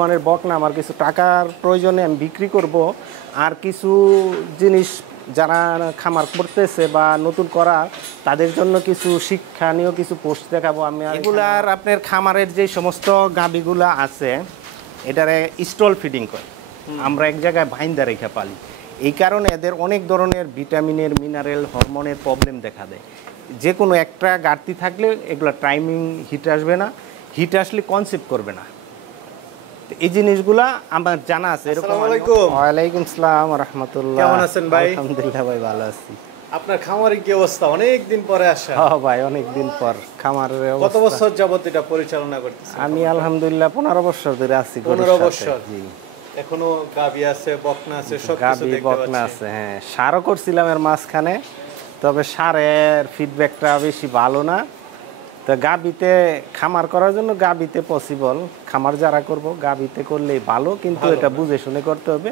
মানের বকনা আমার কিছু টাকার প্রয়োজনে আমি বিক্রি করব, আর কিছু জিনিস যারা খামার করতেছে বা নতুন করা তাদের জন্য কিছু শিক্ষণীয় কিছু পোস্ট দেখাবো আমি। এগুলার আপনার খামারের যে সমস্ত গাবিগুলা আছে এটারে স্টল ফিডিং করে, আমরা এক জায়গায় বাইন্দা রেখে পালি। এই কারণে এদের অনেক ধরনের ভিটামিনের, মিনারেল, হরমোনের প্রবলেম দেখা দেয়। যে কোনো একটা ঘাটতি থাকলে এগুলো টাইমিং হিট আসবে না, হিট আসলে কনসেপ্ট করবে না। এই জিনিসগুলা আমার জানা আছে। আসসালামু আলাইকুম। ওয়ালাইকুম আসসালাম ওয়া রাহমাতুল্লাহ। কেমন আছেন ভাই? আলহামদুলিল্লাহ ভাই, ভালো আছি। আপনার খামারের কি অবস্থা? অনেক দিন পরে আসা। হ্যাঁ ভাই, অনেক দিন পর খামারের অবস্থা। কত বছর যাবত এটা পরিচালনা করতেছেন? আমি আলহামদুলিল্লাহ 15 বছর ধরে আছি। 15 বছর। জি। এখনো গাবি আছে, বকনা আছে, সবকিছু দেখতে পাচ্ছি। বকনা আছে, হ্যাঁ। সারও করছিলাম এর মাঝখানে, তবে সারের ফিডব্যাকটা বেশি ভালো না। তো গাবিতে খামার করার জন্য গাবিতে পসিবল, খামার যারা করব গাবিতে করলেই ভালো, কিন্তু এটা বুঝে শুনে করতে হবে।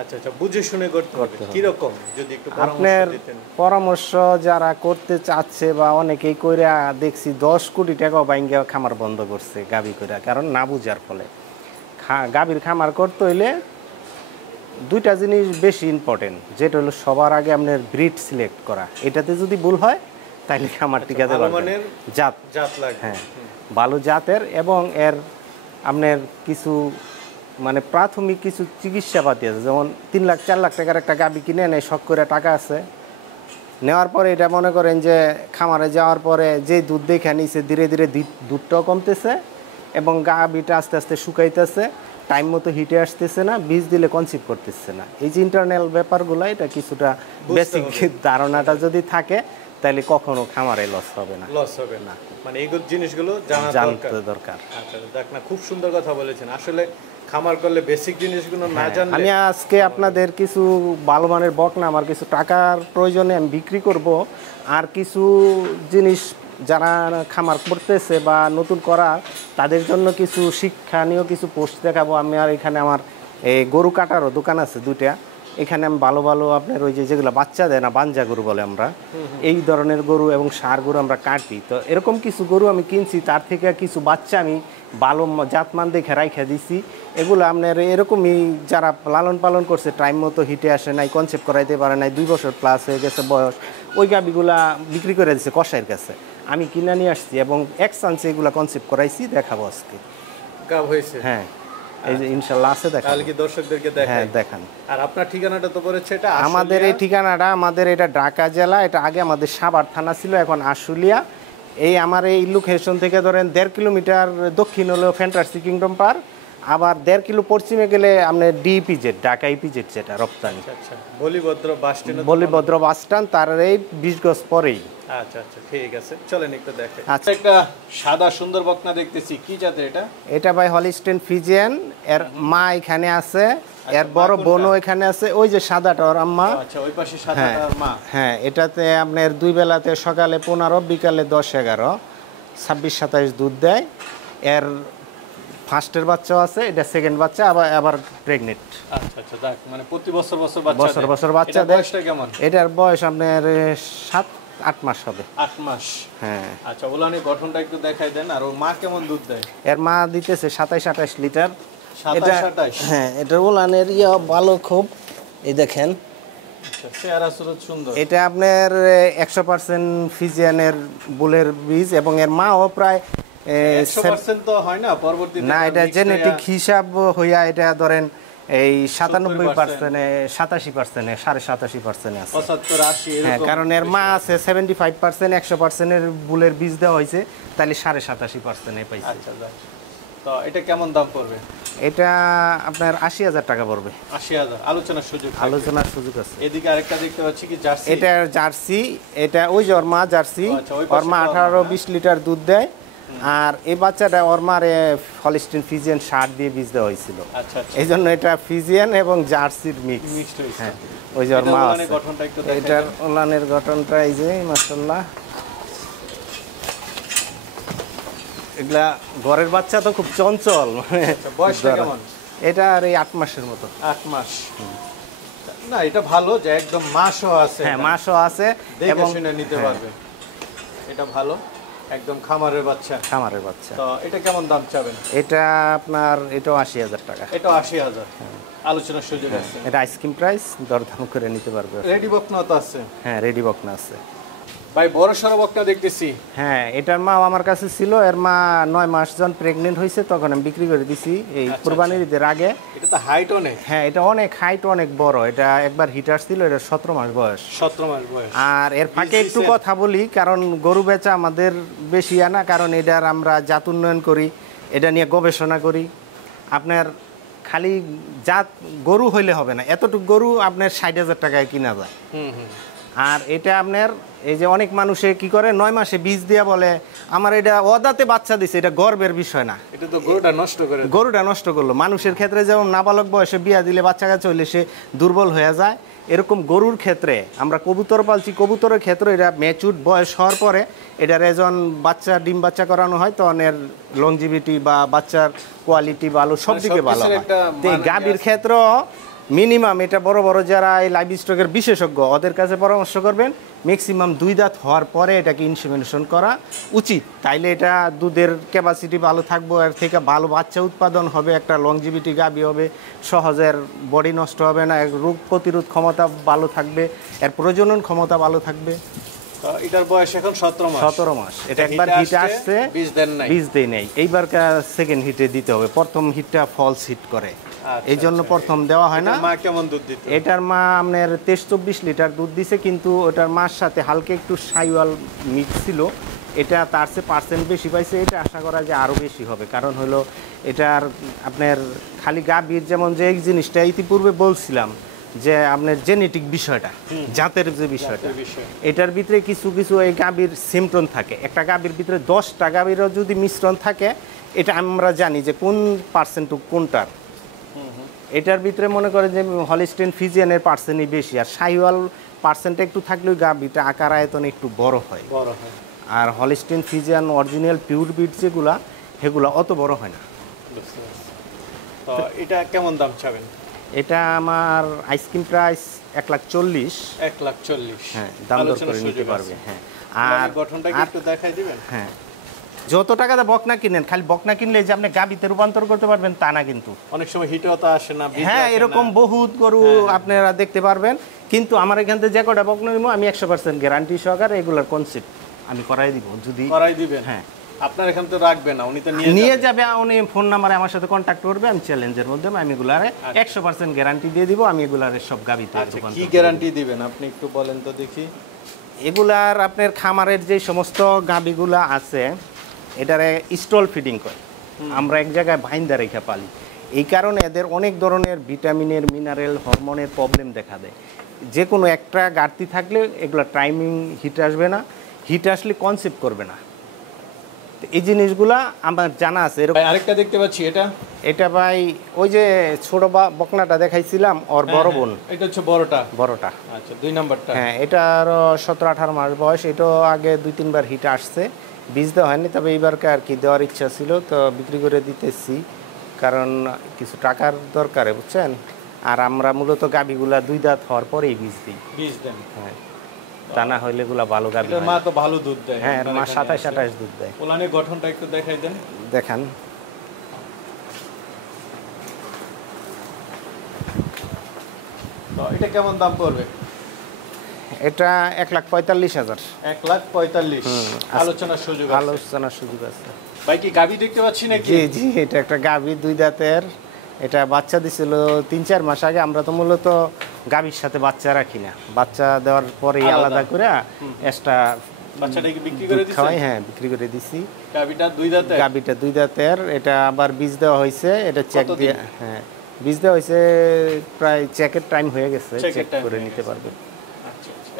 আচ্ছা আচ্ছা, বুঝে শুনে করতে হবে। কি রকম যদি একটু আপনার পরামর্শ দিতেন? পরামর্শ যারা করতে চাচ্ছে বা অনেকেই কইরা দেখছি 10 কোটি টাকা বাইঙ্গা খামার বন্ধ করছে গাবি কইরা, কারণ না বুঝার ফলে। গাবির খামার করতে হইলে দুইটা জিনিস বেশি ইম্পর্টেন্ট, যেটা হলো সবার আগে আপনার ব্রিড সিলেক্ট করা। এটাতে যদি ভুল হয় তাহলে খামার টিকাতে পারবে না। জাত লাগে, হ্যাঁ, ভালো জাতের, এবং এর আপনার কিছু মানে প্রাথমিক কিছু চিকিৎসাপাতি আছে। যেমন 3 লাখ 4 লাখ টাকার একটা গাবি কিনে নেয়, শখ করে টাকা আছে, নেওয়ার পরে এটা মনে করেন যে খামারে যাওয়ার পরে যে দুধ দেখে নিছে ধীরে ধীরে দুধটাও কমতেছে এবং গাবিটা আস্তে আস্তে শুকাইতেছে, টাইম মতো হিটে আসতেছে না, বীজ দিলে কনসিভ করতেছে না। এই যে ইন্টারনাল ব্যাপারগুলো, এটা কিছুটা বেসিক ধারণাটা যদি থাকে তাহলে কখনো খামারে লস হবে না। মানে এই জিনিসগুলো জানতে দরকার। আচ্ছা, দেখ না, খুব সুন্দর কথা বলেছেন। আসলে খামার করলে বেসিক জিনিসগুলো না জানলে। আমি আজকে আপনাদের কিছু ভালো মানের বকনা আমার কিছু টাকার প্রয়োজনে আমি বিক্রি করব, আর কিছু জিনিস যারা খামার করতেছে বা নতুন করা তাদের জন্য কিছু শিক্ষণীয় কিছু পোস্ট দেখাবো আমি। আর এখানে আমার এই গরু কাটারও দোকান আছে 2টা, এখানে আমি ভালো ভালো আপনার ওই যেগুলো বাচ্চা দেয় না, বাঞ্জা গরু বলে আমরা, এই ধরনের গরু এবং ষাঁড় গরু আমরা কাটি। তো এরকম কিছু গরু আমি কিনছি, তার থেকে কিছু বাচ্চা আমি ভালো জাতমান দেখে রাইখা দিছি। এগুলো আপনার এরকমই যারা লালন পালন করছে, টাইম মতো হিটে আসে নাই, কনসেপ্ট করাইতে পারে নাই, 2 বছর প্লাস হয়ে গেছে বয়স, ওই গাবিগুলা বিক্রি করে দিচ্ছে কসাইয়ের কাছে। আমি কিনে নিয়ে আসছি এবং এক চান্সে এগুলো কনসেপ্ট করাইছি, দেখাবো আজকে। গাব হয়েছে? হ্যাঁ, এই যে ইনশাআল্লাহ আছে, দেখান। তাহলে কি দর্শকদেরকে দেখাই? হ্যাঁ, দেখান। আর আপনার ঠিকানাটা তো পড়েছে এটা আমাদের এই ঠিকানাটা, আমাদের এটা ঢাকা জেলা, এটা আগে আমাদের সাভার থানা ছিল, এখন আশুলিয়া। এই আমার এই লোকেশন থেকে ধরেন 1.5 কিলোমিটার দক্ষিণ হলো ফ্যান্টাসি কিংডম পার্ক, আবার 1.5 কিলো পশ্চিমে গেলে আপনার ডিপিজেড, ঢাকা ইপিজেড যেটা রপ্তানি। আচ্ছা, Balibhadra bus stand. Balibhadra bus stand, তার এই 20 গজ পরেই। আচ্ছা আচ্ছা, ঠিক আছে, চলেন একটু দেখাই। আচ্ছা, একটা সাদা সুন্দর বকনা দেখতেছি, কি জাতের এটা? এটা ভাই হলিস্টেইন ফ্রিজিয়ান। এর মা এখানে আছে, এর বড় বোনও এখানে আছে। ওই যে সাদাটা ওর আম্মা। আচ্ছা, ওই পাশে সাদাটার মা। হ্যাঁ, এটাতে আপনার 2 বেলাতে সকালে 15, বিকালে 10, 11, 26, 27 দুধ দেয়। এর ফার্স্টের বাচ্চাও আছে, এটা সেকেন্ড বাচ্চা, আবার প্রেগনেন্ট। আচ্ছা আচ্ছা, দেখ মানে প্রতি বছর বাচ্চা বাচ্চা দেয়। বয়সটা কেমন? এটার বয়স আপনার 7-8 মাস হবে। 8 মাস? হ্যাঁ। আচ্ছা, ওলানি গঠনটা একটু দেখাই দেন। আর ওর মা কেমন দুধ দেয়? এর মা দিতেছে 27-28 লিটার। 27-28? হ্যাঁ, এটার ওলানের ভালো খুব। এই দেখেন, চেহারা সুরত সুন্দর। এটা আপনার 100% ফিজিয়ানের বুলের বীজ, এবং এর মাও প্রায় 100% তো হয় না, পরবর্তীতে না, এটা জেনেটিক হিসাব হইয়া এটা ধরেন এই 97%, 87%, 87.5% আছে। 75-80 হ্যাঁ, এরকম। কারণ এর মা আছে 75%, 100%-এর বুলের বীজ দেওয়া হয়েছে, তাহলে 87.5% পাইছে। আচ্ছা, তো এটা কেমন দাম পড়বে? এটা আপনার 80,000 টাকা পড়বে। 80,000? আলোচনার সুযোগ আছে। এদিকে আরেকটা দেখতে পাচ্ছি, কি জার্সি? এটা জার্সি, এটা ওই যে ওর মা জার্সি। ওর মা 18-20 লিটার দুধ দেয়। আর এই বাচ্চাটা ওর মারে হলিস্টিন ফিজিয়ান 60 দিয়ে বীজ দেওয়া হয়েছিল। আচ্ছা, এই জন্য এটা ফিজিয়ান এবং জার্সির মিক্সড হয়েছে। হ্যাঁ, ওই যে ওর মা আছে। এটার ওলানের গঠনটা এই যে মাশাআল্লাহ। এগুলা ঘরের বাচ্চা তো খুব চঞ্চল। বয়সটা কেমন? এটা আর এই 8 মাসের মতো। 8 মাস? না, এটা ভালো যে একদম মাসও আছে। হ্যাঁ, মাসও আছে এবং শুনে নিতে পারবে, এটা ভালো। একদম খামারের বাচ্চা। খামারের বাচ্চা। তো এটা কেমন দাম চাবেন? এটা আপনার এটাও ৮০,০০০ টাকা। এটা ৮০,০০০। আলোচনার সুযোগ আছে। এটা আইসক্রিম প্রাইস, দরদাম করে নিতে পারবে। রেডি বকনা তো আছে? হ্যাঁ, রেডি বকনা আছে। ভাই বড় সড়ো বকনা দেখতেছি। হ্যাঁ, এটার মা আমার কাছে ছিল। এর মা ৯ মাস যখন প্রেগনেন্ট হয়েছে তখন আমি বিক্রি করে দিছি এই কুরবানির ঈদের আগে। এটা তো হাইট অনেক। হ্যাঁ, এটা অনেক হাইট, অনেক বড়। এটা একবার হিটার ছিল। এটা ১৭ মাস বয়স। ১৭ মাস বয়স। আর এর ফাঁকে একটু কথা বলি, কারণ গরু বেচা আমাদের বেশি আনা, কারণ এটার আমরা জাত উন্নয়ন করি, এটা নিয়ে গবেষণা করি। আপনার খালি জাত গরু হইলে হবে না, এতটুকু গরু আপনার ৬০,০০০ টাকায় কিনা যায়। আর এটা আপনার এই যে অনেক মানুষে কি করে ৯ মাসে বীজ দিয়া বলে আমার এটা অদাতে বাচ্চা দিছে, এটা গর্বের বিষয় না। এটা তো গরুটা নষ্ট করে, গরুটা নষ্ট করলো। মানুষের ক্ষেত্রে যেমন নাবালক বয়সে বিয়া দিলে বাচ্চা কাচ্চা হইলে সে দুর্বল হয়ে যায়, এরকম গরুর ক্ষেত্রে আমরা কবুতর পালছি, কবুতরের ক্ষেত্রে এটা ম্যাচুর বয়স হওয়ার পরে এটার যখন বাচ্চা ডিম বাচ্চা করানো হয় তখন এর লংজিভিটি বা বাচ্চার কোয়ালিটি ভালো, সব দিকে ভালো হয়। তো এই গাভীর ক্ষেত্রে মিনিমাম এটা বড় বড় যারা এই লাইভ স্টকের বিশেষজ্ঞ ওদের কাছে পরামর্শ করবেন, ম্যাক্সিমাম 2 দাঁত হওয়ার পরে এটাকে ইনসেমিনেশন করা উচিত। তাইলে এটা দুধের ক্যাপাসিটি ভালো থাকবো, এর থেকে ভালো বাচ্চা উৎপাদন হবে, একটা লংজিভিটি গাভী হবে, সহজের বডি নষ্ট হবে না, রোগ প্রতিরোধ ক্ষমতা ভালো থাকবে, এর প্রজনন ক্ষমতা ভালো থাকবে। এটার বয়স এখন ১৭ মাস। ১৭ মাস। এটা একবার হিটে আসছে, বীজ দেয় নাই, এইবার সেকেন্ড হিটে দিতে হবে। প্রথম হিটটা ফলস হিট করে, এই জন্য প্রথম দেওয়া হয় না। মা কেমন দুধ দিত? এটার মা আপনার ২৩-২৪ লিটার দুধ দিছে, কিন্তু ওটার মার সাথে হালকা একটু সাইওয়াল মিক্স ছিল, এটা তার চেয়ে পার্সেন্ট বেশি পাইছে। এটা আশা করা যে আরও বেশি হবে, কারণ হলো এটার আপনার খালি গাভীর যেমন যে এই জিনিসটা ইতিপূর্বে বলছিলাম যে আপনার জেনেটিক বিষয়টা, জাতের যে বিষয়টা, এটার ভিতরে কিছু কিছু এই গাভীর সিমটন থাকে। একটা গাভীর ভিতরে 10টা গাভীরও যদি মিশ্রণ থাকে, এটা আমরা জানি যে কোন পার্সেন্ট কোনটার। এটার ভিতরে মনে করে যে হলিস্টিন ফিজিয়ানের পার্সেন্টই বেশি, আর সাইওয়াল পার্সেন্টটা একটু থাকলেও গাভীটা আকার আয়তনে একটু বড় হয়। আর হলিস্টিন ফিজিয়ান অরিজিনাল পিওর বিট যেগুলা, সেগুলো অত বড় হয় না। তো এটা কেমন দাম চাবেন? এটা আমার আইসক্রিম প্রাইস ১,৪০,০০০। ১,৪০,০০০। হ্যাঁ, দাম দর করে নিতে পারবে। হ্যাঁ, আর গঠনটা কি একটু দেখাই দিবেন? হ্যাঁ, যত টাকা দিয়ে বকনা কিনেন, খালি বকনা কিনলে যে আপনি গাভীতে রূপান্তর করতে পারবেন তা না, কিন্তু অনেক সময় হিটও তো আসে না। হ্যাঁ, এরকম বহুত গরু আপনারা দেখতে পারবেন। কিন্তু আমার এখান থেকে যে কটা বকনা নিব আমি 100% গ্যারান্টি সহকারে এগুলার কনসেপ্ট আমি করাই দিব। যদি করাই দিবেন? হ্যাঁ, আপনার এখান তো রাখবে না, উনি তো নিয়ে যাবে। উনি ফোন নাম্বারে আমার সাথে কন্ট্যাক্ট করবে, আমি চ্যালেঞ্জের মধ্যে আমি এগুলারে 100% গ্যারান্টি দিয়ে দিব। আমি এগুলারে সব গাভীতে কি গ্যারান্টি দিবেন আপনি একটু বলেন তো দেখি। এগুলার আপনার খামারের যে সমস্ত গাভীগুলা আছে, এটারে স্টল ফিডিং করে, আমরা এক জায়গায় বাইন্দা রেখে পালি। এই কারণে এদের অনেক ধরনের ভিটামিনের, মিনারেল, হরমোনের প্রবলেম দেখা দেয়। যে কোনো একটা ঘাটতি থাকলে এগুলা টাইমিং হিট আসবে না, হিট আসলে কনসেপ্ট করবে না। এই জিনিসগুলা আমার জানা আছে। আরেকটা দেখতে পাচ্ছি, এটা ভাই ওই যে ছোট বকনাটা দেখাইছিলাম, ওর বড় বোন। এটা হচ্ছে বড়টা। আচ্ছা, 2 নাম্বারটা। হ্যাঁ, এটা আরো 17-18 মাস বয়স। এটা আগে 2-3 বার হিট আসছে, বীজ দেওয়া হয়নি, তবে এইবারকে আর কি দেওয়ার ইচ্ছা ছিল, তো বিক্রি করে দিতেছি, কারণ কিছু টাকার দরকারে, বুঝছেন। আর আমরা মূলত গাভীগুলা 2 দাঁত হওয়ার পরেই বীজ দিই। বীজ দেন? হ্যাঁ, তা না হইলে এগুলা ভালো গাভী। মা তো ভালো দুধ দেয়। হ্যাঁ, মা 27-28 দুধ দেয়। ওলানের গঠনটা একটু দেখাই দেন। দেখান। তো এটা কেমন দাম পড়বে? এটা 1,45,০০০। 1,45,০০০। আলোচনার সুযোগ আছে। ভাই কি গাভী দেখতে পাচ্ছি নাকি? জি জি, এটা একটা গাভী 2 দাঁতের। এটা বাচ্চা দিছিল 3-4 মাস আগে। আমরা তো মূলত গাভীর সাথে বাচ্চা রাখি না, বাচ্চা দেওয়ার পরেই আলাদা করে এক্সট্রা বাচ্চাটাকে বিক্রি করে দিছি। হ্যাঁ, বিক্রি করে দিছি। গাভীটা 2 দাঁতের? গাভীটা 2 দাঁতের। এটা আবার বীজ দেওয়া হয়েছে, এটা চেক দিয়ে। হ্যাঁ, বীজ দেওয়া হয়েছে, প্রায় চেকের টাইম হয়ে গেছে, চেক করে নিতে পারবে।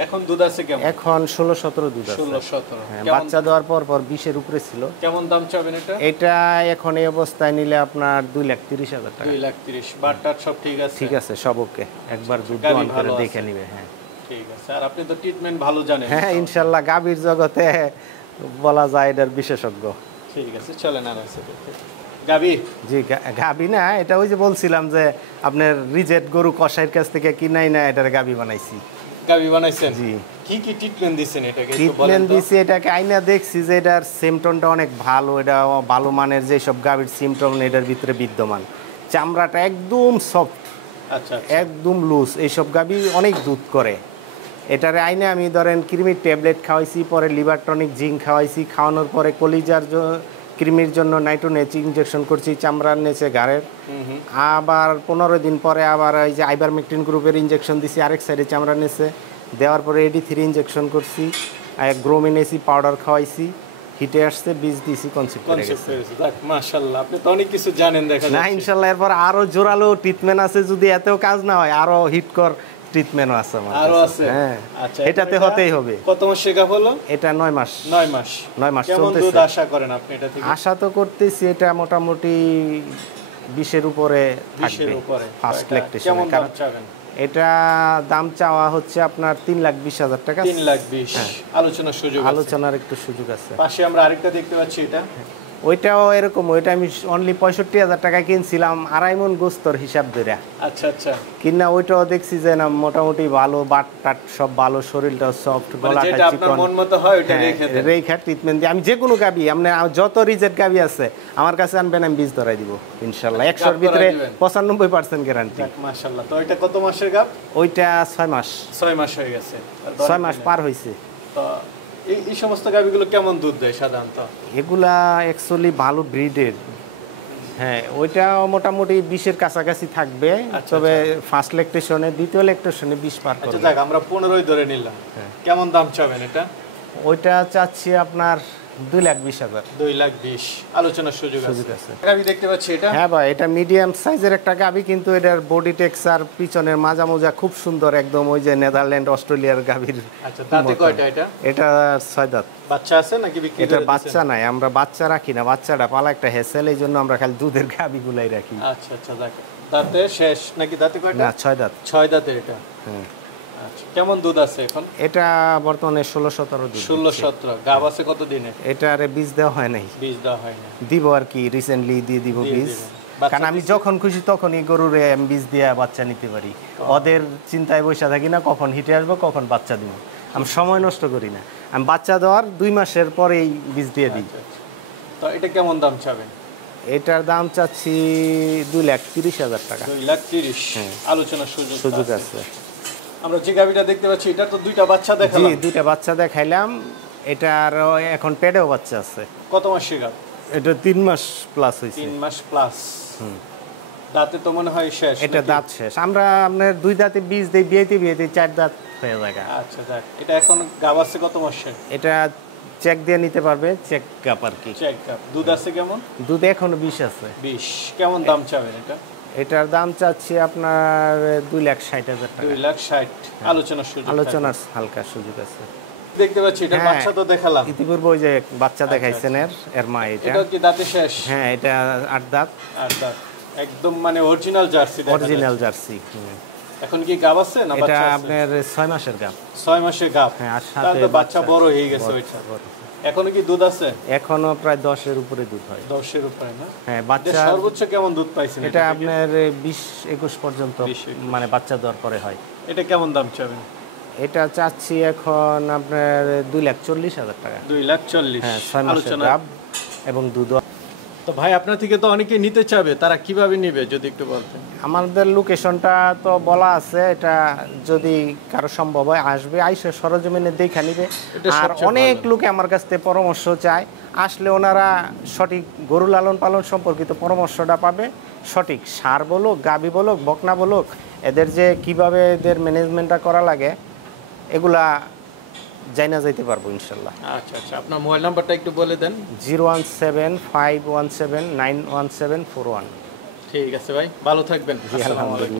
এখন দুধ আছে কেমন? এখন 16-17 দুধ আছে। 16-17। হ্যাঁ, বাচ্চা দেওয়ার পর 20-এর উপরে ছিল। কেমন দাম চাবেন এটা? এটা এখন এই অবস্থায় নিলে আপনার 2,30,000 টাকা। 2,30,000। বাটটার সব ঠিক আছে? ঠিক আছে, সব ওকে। একবার দুধ দোয়ান করে দেখে নিবে। হ্যাঁ, ঠিক আছে। আর আপনি তো ট্রিটমেন্ট ভালো জানেন। হ্যাঁ, ইনশাআল্লাহ গাভীর জগতে বলা যায় এটার বিশেষজ্ঞ। ঠিক আছে, চলেন আর আছে গাভী। জি, গাভী না, এটা ওই যে বলছিলাম যে আপনার রিজেক্ট গরু কসাইয়ের কাছ থেকে কিনাই না, এটার গাভী বানাইছি। গাভী বানাইছেন? জি। কি কি ট্রিটমেন্ট দিছেন এটাকে একটু বলেন ট্রিটমেন্ট তো। দিছি এটাকে আইনা দেখছি যে এটার সিমটনটা অনেক ভালো, এটা ভালো মানের যেসব গাভীর সিমটম এটার ভিতরে বিদ্যমান। চামড়াটা একদম সফট, আচ্ছা একদম লুজ, এইসব গাভী অনেক দুধ করে। এটারে আইনে আমি ধরেন কৃমির ট্যাবলেট খাওয়াইছি, পরে লিভার টনিক জিঙ্ক খাওয়াইছি, খাওয়ানোর পরে কলিজার কৃমির জন্য নাইট্রোনেচ ইনজেকশন করছি চামড়ার নিচে ঘাড়ের। আবার 15 দিন পরে আবার এই যে আইভারমেকটিন গ্রুপের ইনজেকশন দিছি আরেক সাইডে চামড়ার নিচে, দেওয়ার পরে AD3 ইনজেকশন করছি, গ্রোমিন এসি পাউডার খাওয়াইছি, হিটে আসছে, বীজ দিছি, কনসেপ্ট করে গেছে। মাশাআল্লাহ, আপনি তো অনেক কিছু জানেন দেখা না যাচ্ছে। ইনশাআল্লাহ এরপর আরো জোরালো ট্রিটমেন্ট আছে, যদি এতেও কাজ না হয় আরো হিটকর ট্রিটমেন্টও আছে আমার আরো কাছে। আছে? হ্যাঁ আচ্ছা, এটাতে এটা হতেই হবে। কত মাসের গাভ হলো? এটা 9 মাস। 9 মাস। 9 মাস কেমন চলতেছে। দুধ আশা করেন আপনি এটা থেকে? আশা তো করতেছি এটা মোটামুটি 20-এর উপরে 20 এর থাকবে উপরে। ফার্স্ট এটা ল্যাকটেশন। কেমন দাম চাবেন? এটা দাম চাওয়া হচ্ছে আপনার 3,20,000 টাকা। 3,20,000। আলোচনার সুযোগ আছে? আলোচনার একটু সুযোগ আছে। পাশে আমরা আরেকটা দেখতে পাচ্ছি, এটা ওইটাও এরকম, ওইটা আমি অনলি 65,000 টাকা কিনছিলাম, 2.5 মণ গোস্তর হিসাব ধরে আচ্ছা আচ্ছা। কিনা। ওইটাও দেখছি যে না মোটামুটি ভালো, বাট টাট সব ভালো, শরীরটাও সফট, মানে গলাটা যেটা আপনার চিকন। মন মতো হয় ওটা রেখে দেন। রেখা ট্রিটমেন্ট দিয়ে আমি যে কোনো গাবি, আপনি যত রিজেক্ট গাবি আছে আমার কাছে আনবেন, আমি বীজ ধরাই দিব ইনশাআল্লাহ। 100-র ভিতরে 95% গ্যারান্টি। মাশাআল্লাহ। তো এটা কত মাসের গাভ? ওইটা 6 মাস। 6 মাস হয়ে গেছে। 6 মাস পার হয়েছে। তো এই সমস্ত গাভিগুলো কেমন দুধ দেয় সাধারণত? এগুলা অ্যাকচুয়ালি ভালো ব্রিডের। হ্যাঁ ওইটা মোটামুটি 20-এর কাছাকাছি থাকবে, তবে ফার্স্ট ল্যাকটেশনে, দ্বিতীয় ল্যাকটেশনে 20 পার আচ্ছা করবে। যাক, আমরা 15ই ধরে নিলাম। কেমন দাম চাবেন এটা? ওইটা চাচ্ছি আপনার 2,20,000। 2,20,000। আলোচনার সুযোগ আছে। গাভি দেখতে পাচ্ছি এটা? হ্যাঁ ভাই, এটা মিডিয়াম সাইজের একটা গাভি, কিন্তু এটার বডি টেক্সচার, পিছনের মাজা মোজা খুব সুন্দর, একদম ওই যে নেদারল্যান্ড অস্ট্রেলিয়ার গাভির। আচ্ছা, দাঁতে কয়টা এটা? এটা 6 দাঁত। বাচ্চা আছে নাকি বিক্রি করে এটা দিয়েছেন? বাচ্চা নাই, আমরা বাচ্চা রাখি না, বাচ্চাটা পালা একটা হেসেল, এই জন্য আমরা খালি দুধের গাভিগুলাই রাখি। আচ্ছা আচ্ছা যাক। দাঁতে শেষ নাকি দাঁতে কয়টা? না 6 দাঁত। 6 দাঁতের এটা। হ্যাঁ আচ্ছা, কেমন দুধ আছে এখন? এটা বর্তমানে 16-17 দিন। 16-17। গাভ আছে কত দিনে? এটারে বীজ দেওয়া হয় নাই, বীজ দেওয়া হয় না। দিব আর কি, রিসেন্টলি দিয়ে দিব বীজ। বাচ্চা কারণ আমি যখন খুশি তখনই গরুরে আমি বীজ দিয়ে বাচ্চা নিতে পারি। ওদের চিন্তায় বসে থাকি না কখন হিটে আসবো, কখন বাচ্চা দিব। আমি সময় নষ্ট করি না, আমি বাচ্চা দেওয়ার 2 মাসের পরেই বীজ দিয়ে দিই। তো এটা কেমন দাম চাবেন? এটার দাম চাচ্ছি 2,30,000 টাকা। 2,30,000। আলোচনার সুযোগ আছে। আমরা যে গাভিটা দেখতে পাচ্ছি এটা তো 2টা বাচ্চা দেখালাম। জি 2টা বাচ্চা দেখাইলাম, এটার এখন পেটেও বাচ্চা আছে। কত মাসের গাভ? এটা 3 মাস প্লাস হয়েছে। 3 মাস প্লাস। দাঁতে তো মনে হয় শেষ। এটা দাঁত শেষ। আমরা আপনার 2 দাঁতে বীজ দেই, বিয়েতে 4 দাঁত হয়ে যায়। আচ্ছা যাক। এটা এখন গাভ আছে কত মাসের? এটা চেক দিয়ে নিতে পারবে, চেক কাপ আর কি। চেক গাভ। দুধ আছে কেমন? দুধ এখনো 20 আছে। 20। কেমন দাম চাবেন এটা? এটার দাম চাচ্ছি আপনার 2,60,000 টাকা। 2,60,000। আলোচনার সুযোগ। আলোচনার হালকা সুযোগ আছে। দেখতে পাচ্ছি এটা বাচ্চা তো দেখালাম। ইতিপূর্বে ওই যে বাচ্চা দেখাইছেন এর মা এটা। এটা কি দাঁতে শেষ? হ্যাঁ এটা 8 দাঁত। 8 দাঁত। একদম মানে অরিজিনাল জার্সি দেখা যাচ্ছে। Original jersey. এখন কি গাভ আছে না এটা বাচ্চা আছে? আপনার 6 মাসের গাভ। 6 মাসের গাভ। হ্যাঁ আর তাহলে সাথে তো বাচ্চা বড় হয়ে গেছে ওইটা। এখনো কি দুধ আছে? এখনো প্রায় 10-এর উপরে দুধ হয়। 10-এর উপরে না? হ্যাঁ বাচ্চা সর্বোচ্চ কেমন দুধ পাইছেন? এটা আপনার 20-21 পর্যন্ত, 20-21 মানে বাচ্চা দেওয়ার পরে হয়। এটা কেমন দাম চাবেন? এটা চাচ্ছি এখন আপনার 2,40,000 টাকা। 2,40,000। হ্যাঁ 6 মাসের গাভ এবং দুধ। তো ভাই আপনার থেকে তো অনেকে নিতে চাবে, তারা কিভাবে নেবে যদি একটু বলতেন? আমাদের লোকেশনটা তো বলা আছে, এটা যদি কারো সম্ভব হয় আসবে, আইসে সরজমিনে দেখে নিবে। আর অনেক লোকে আমার কাছ থেকে পরামর্শ চায়, আসলে ওনারা সঠিক গরু লালন পালন সম্পর্কিত পরামর্শটা পাবে। সঠিক সার বলুক, গাভী বলুক, বকনা বলুক, এদের যে কিভাবে এদের ম্যানেজমেন্টটা করা লাগে এগুলা জানা যাইতে পারবো ইনশাল্লাহ। আচ্ছা আচ্ছা, আপনার মোবাইল নাম্বারটা একটু বলে দেন। 01751791741। ঠিক আছে ভাই, ভালো থাকবেন। আলহামদুলিল্লাহ।